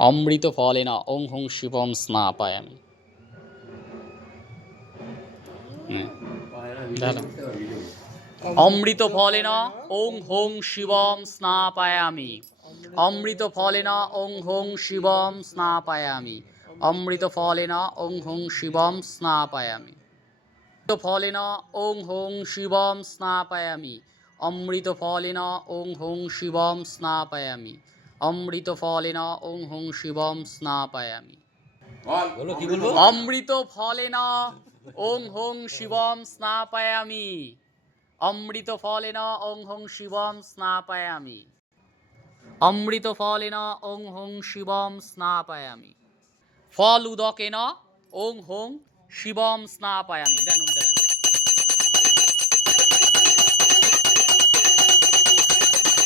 অমৃত fallen ওং Hong Shivam স্নাপয়ামি। অমৃত fallen ওং Hong Shivam স্নাপয়ামি। অমৃত fallen ওং হং শিবম স্নাপয়ামি। অমৃত ফলেন ওং হং শিবম স্নাপয়ামি। ফলেন ওং হং শিবম স্নাপয়ামি। অমৃত ফলেন ওং হং শিবম স্নাপয়ামি। অমৃত ফলেন ওং হং শিবম স্নাপয়ামি। অমৃত ফলেন ওং হং শিবম স্নাপয়ামি। অমৃত ফলেন ওং হং শিবম স্নাপয়ামি। অমৃত ফলেন ওং হং শিবম স্নাপয়ামি। ফল উদকেন ওং হং শিবম স্নাপয়ামি। দেন উল্টে দেন।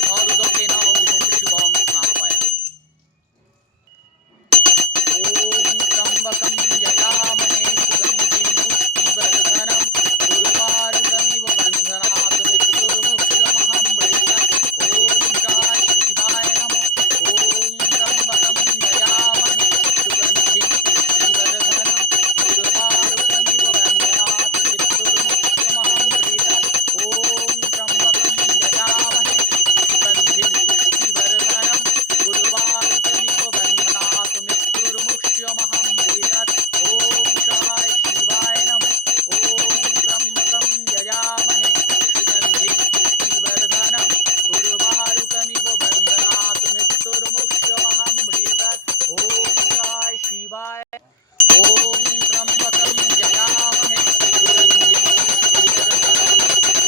ফল উদকেন ওং হং শিবম স্নাপয়ামি। ওম ত্র্যম্বকম যজামহে সুগন্ধিম পুষ্টিবর্ধনম উর্বারুকমিব বন্ধনাৎ মৃত্যুর্मुक्षयमहमृतम्। ওম শায় শিবায় নমঃ। ওম ত্র্যম্বকম যজামহে সুগন্ধিম পুষ্টিবর্ধনম উর্বারুকমিব বন্ধনাৎ মৃত্যুর্मुक्षयमहमृतम्। ওম ত্র্যম্বকম যজামহে সুগন্ধিম পুষ্টিবর্ধনম উর্বারুকমিব বন্ধনাৎ মৃত্যুর্मुक्षयमहमृतम्। ওম শায় শিবায় নমঃ। ওম ত্র্যম্বকম যজামহে সুগন্ধিম পুষ্টিবর্ধনম উর্বারুকমিব বন্ধনাৎ মৃত্যুর্मुक्षयमहमृतम्। ওম শায় শিবায়। ওম ত্র্যম্বকম যজামহে সুগন্ধিম পুষ্টিবর্ধনম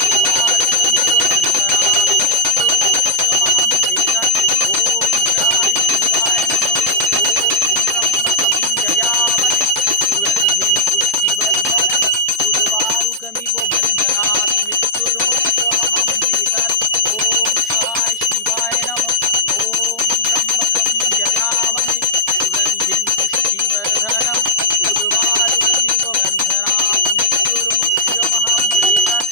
উর্বারুকমিব বন্ধনাৎ মৃত্যুর্मुक्षयमहमृतम्। ওম শায় শিবায় নমঃ। ওম ত্র্যম্বকম যজামহে সুগন্ধিম পুষ্টিবর্ধনম উর্বারুকমিব বন্ধনাৎ মৃত্যুর্मुक्षयमहमृतम्। ওম শায় শিবায় নমঃ। ওম ত্র্যম্বকম যজামহে সুগন্ধিম পুষ্টিবর্ধনম উর্বারুকমিব বন্ধনাৎ মৃত্যুর্मुक्षयमहमृतम्।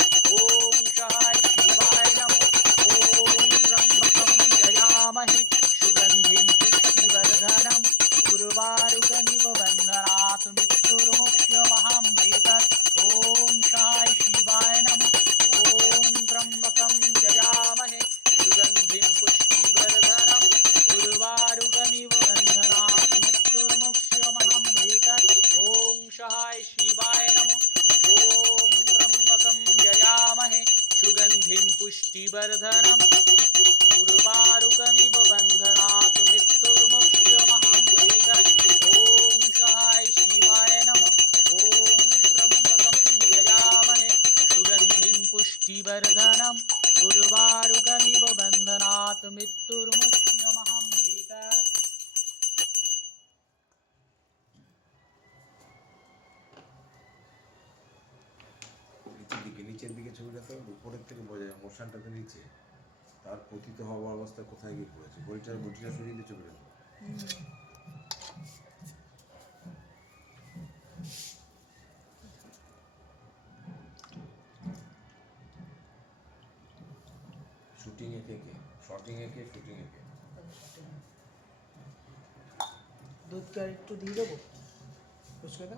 ওম শায় শিবায় নমঃ। ওম ত্র্যম্বকম যজামহে সুগন্ধিম পুষ্টিবর্ধনম উর্বারুকমিব বন্ধনাৎ মৃত্যুর্मुक्षयमहमृतम्। ওম শায় শিবায় নমঃ। ওম ত্র্যম্বকম যজামহে সুগন্ধিম পুষ্টিবর্ধনম উর্বারুকমিব বন্ধনাৎ মৃত্যুর্मुक्षयमहमृतम्। ওম শায় শিবায় নমঃ। ওম ত্র্যম্বকম যজামহে সুগন্ধিম পুষ্টিবর্ধনম উর্বারুকমিব বন্ধনাৎ মৃত্যুর্मुक्षयमहमृतम्। ওম শায় শিবায় নমঃ। ওম ত্র্যম্বকম যজামহে সুগন্ধিম পুষ্টিবর্ধনম উর্বারুকমিব বন্ধনাৎ মৃত্যুর্मुक्षयमहमृतम्। নিচের দিকে ছবিটা তো উপরের থেকে বোঝা যায় মোশনটাতে নিচে তার পতিত হওয়া অবস্থা কোথায় গিয়ে পড়েছে। বইটা সরিয়ে দিয়ে ছবিটা তো শুটিং এ কে শর্টিং এ কে শুটিং এ কে দুধ আর একটু দিয়ে দেবো ফুচকাটা।